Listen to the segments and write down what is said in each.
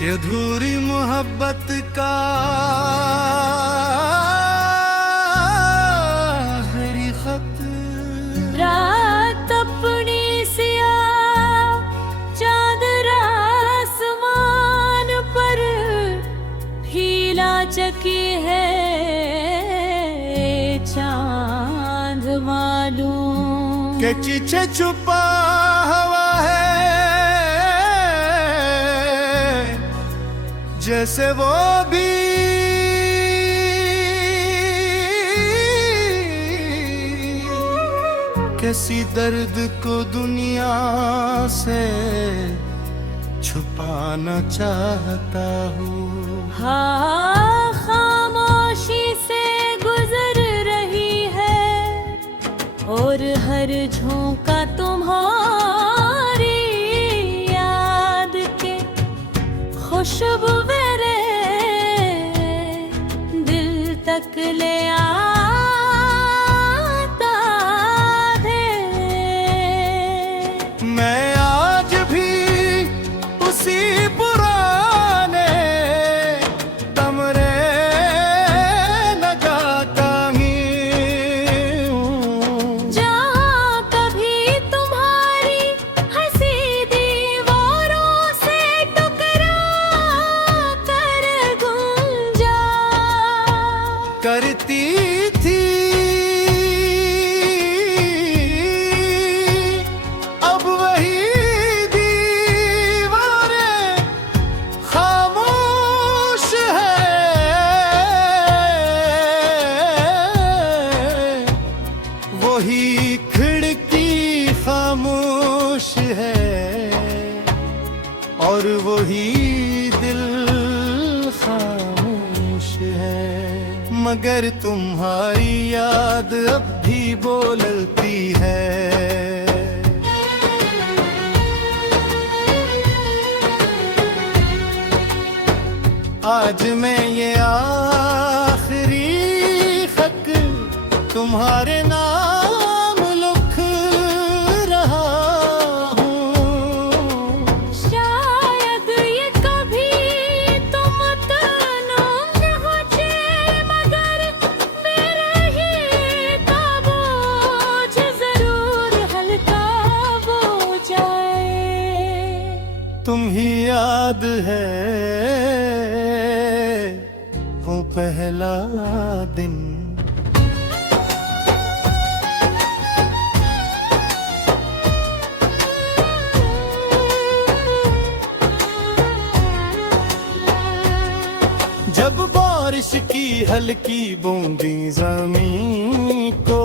कि अधूरी मोहब्बत का आखिरी खत। रात अपनी सियाह चादर आसमान पर हीला चकी है चांद मालूम के पीछे छुपा हुआ है जैसे वो भी किसी दर्द को दुनिया से छुपाना चाहता हूँ। हाँ खामोशी से गुजर रही है और हर झोंका तुम्हारी याद के खुशबू मेरे दिल तक ले आता है। मैं आज भी उसी पुराने कमरे लगाता ही हूँ जहाँ कभी तुम्हारी हंसी दीवारों से टकरा कर गुंजा करती थी। अब वही दीवारें खामोश है, वही खिड़की खामोश है और वही दिल खामोश है। मगर तुम्हारी याद अब भी बोलती है। आज मैं ये आखिरी खत तुम्हारे नाम लिख रहा हूँ। शायद ये कभी तुम तक न पहुंचे मगर मेरे ही का बोझ जरूर हल्का हो जाए। तुम ही याद है वो पहला दिन जब बारिश की हल्की बूंदी जमीन को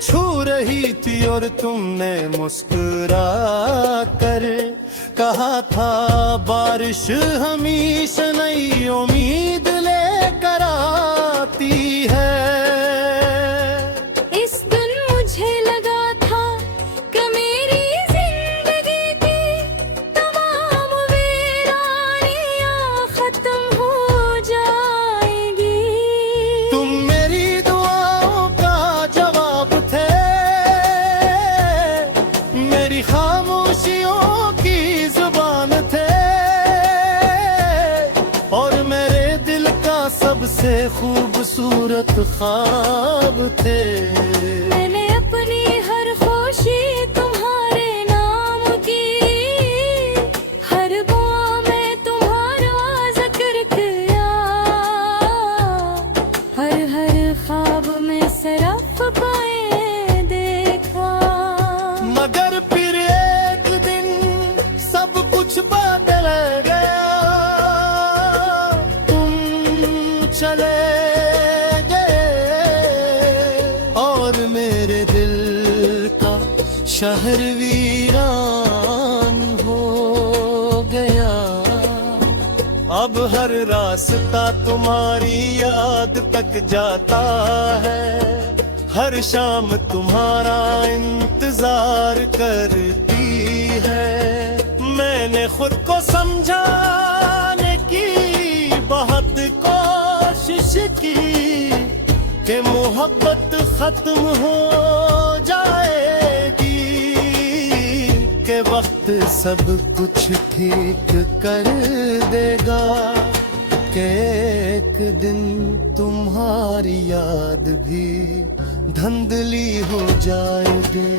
छू रही थी और तुमने मुस्कुरा कर कहा था बारिश हमेशा नई उम्मीद लेकर आती है। इस दिन मुझे लगा था कि मेरी जिंदगी की तमाम वीरानियां खत्म हो जाएंगी। तुम मेरी दुआओं का जवाब थे, मेरी खामोशियों की जुबान थे और मेरे दिल का सबसे खूबसूरत ख्वाब थे। मैंने अपनी हर खुशी तुम्हारे नाम की, हर दुआ में तुम्हारा जिक्र किया, हर हर ख्वाब में सिर्फ पाए देखा। मगर फिर एक दिन सब कुछ बदल गया, तुम चले गए और मेरे दिल का शहर वीरान हो गया। अब हर रास्ता तुम्हारी याद तक जाता है, हर शाम तुम्हारा इंतजार करती है। मैंने खुद को समझाने की बहुत कोशिश की कि मोहब्बत खत्म हो जाएगी, के वक्त वक्त सब कुछ ठीक कर देगा कि एक दिन तुम्हारी याद भी धुंधली हो जाएगी।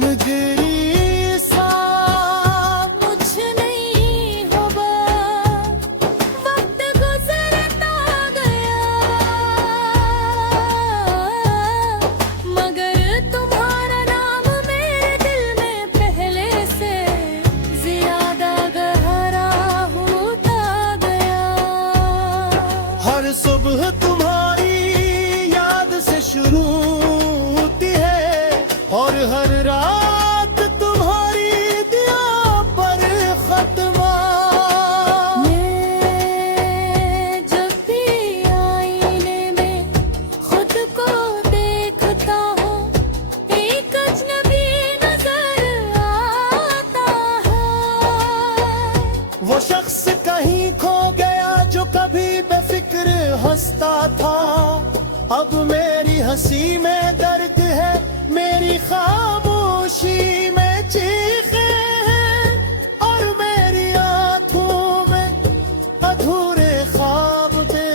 मगरी सा मुझ नहीं होगा, वक्त गुजरता गया, मगर तुम्हारा नाम मेरे दिल में पहले से ज्यादा गहरा होता गया। हर सुबह तुम्हारी याद से शुरू होती है और हर रात तुम्हारी दिया पर खत्मा। मैं जब भी आईने में खुद को देखता हूँ, एक अजनबी नजर आता है। वो शख्स कहीं खो गया जो कभी बेफिक्र हंसता था। अब मेरी हंसी में दर्द है, मेरी खामोशी में चीखें हैं और मेरी आंखों में अधूरे ख्वाब दे।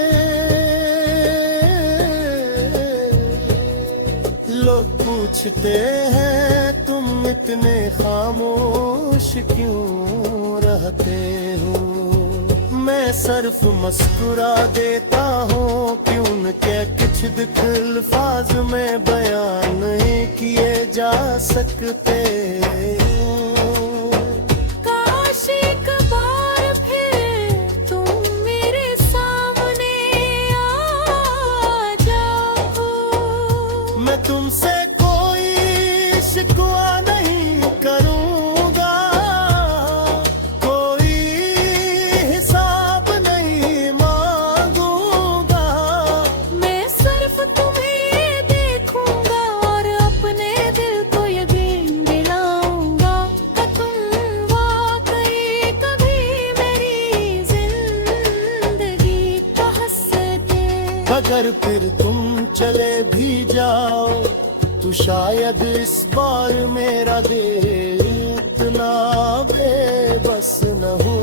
लोग पूछते हैं तुम इतने खामोश क्यों रहते हो। मैं सिर्फ मुस्कुरा देता हूँ कि उनके कुछ दुख अल्फाज में बयान नहीं किए जा सकते। काश एक बार फिर तुम मेरे सामने आ जाओ। मैं तुमसे कोई शिकवा नहीं करूँगा, कोई हिसाब नहीं मांगूंगा। मैं सिर्फ तुम्हें देखूंगा और अपने दिल को यकीन दिलाऊंगा कि तुम वाकई कभी मेरी जिंदगी का हंसते। अगर फिर तुम चले भी जाओ तो शायद इस बार मेरा दिल इतना बेबस न हो।